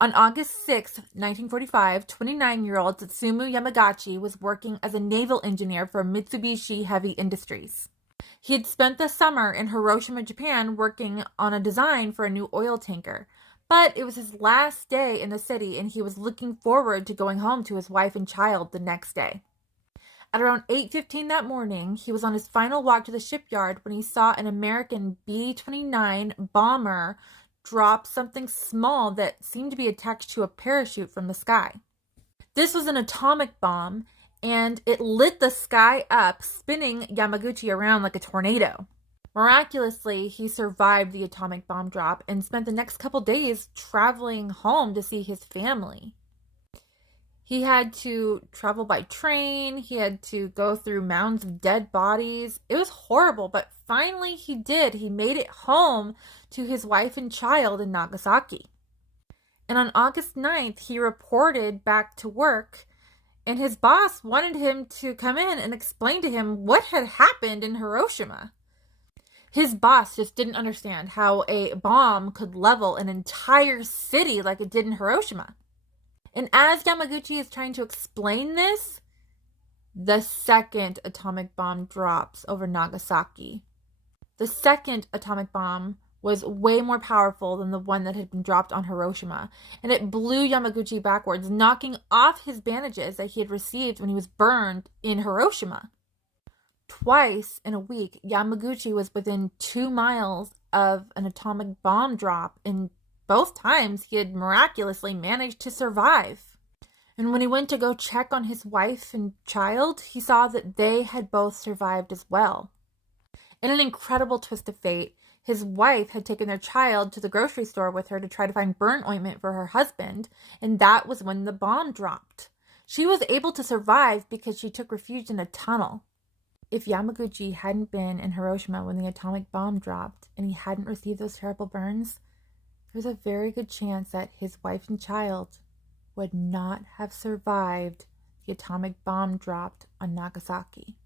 On August 6, 1945, 29-year-old Tsusumu Yamagachi was working as a naval engineer for Mitsubishi Heavy Industries. He had spent the summer in Hiroshima, Japan, working on a design for a new oil tanker. But it was his last day in the city, and he was looking forward to going home to his wife and child the next day. At around 8:15 that morning, he was on his final walk to the shipyard when he saw an American B-29 bomber drop something small that seemed to be attached to a parachute from the sky. This was an atomic bomb, and it lit the sky up, spinning Yamaguchi around like a tornado. Miraculously, he survived the atomic bomb drop and spent the next couple days traveling home to see his family. He had to travel by train. He had to go through mounds of dead bodies. It was horrible, but finally he did. He made it home to his wife and child in Nagasaki. And on August 9th, he reported back to work, and his boss wanted him to come in and explain to him what had happened in Hiroshima. His boss just didn't understand how a bomb could level an entire city like it did in Hiroshima. And as Yamaguchi is trying to explain this, the second atomic bomb drops over Nagasaki. The second atomic bomb was way more powerful than the one that had been dropped on Hiroshima, and it blew Yamaguchi backwards, knocking off his bandages that he had received when he was burned in Hiroshima. Twice in a week, Yamaguchi was within 2 miles of an atomic bomb drop, and both times he had miraculously managed to survive. And when he went to go check on his wife and child, he saw that they had both survived as well. In an incredible twist of fate, his wife had taken their child to the grocery store with her to try to find burn ointment for her husband, and that was when the bomb dropped. She was able to survive because she took refuge in a tunnel. If Yamaguchi hadn't been in Hiroshima when the atomic bomb dropped and he hadn't received those terrible burns, there's a very good chance that his wife and child would not have survived the atomic bomb dropped on Nagasaki.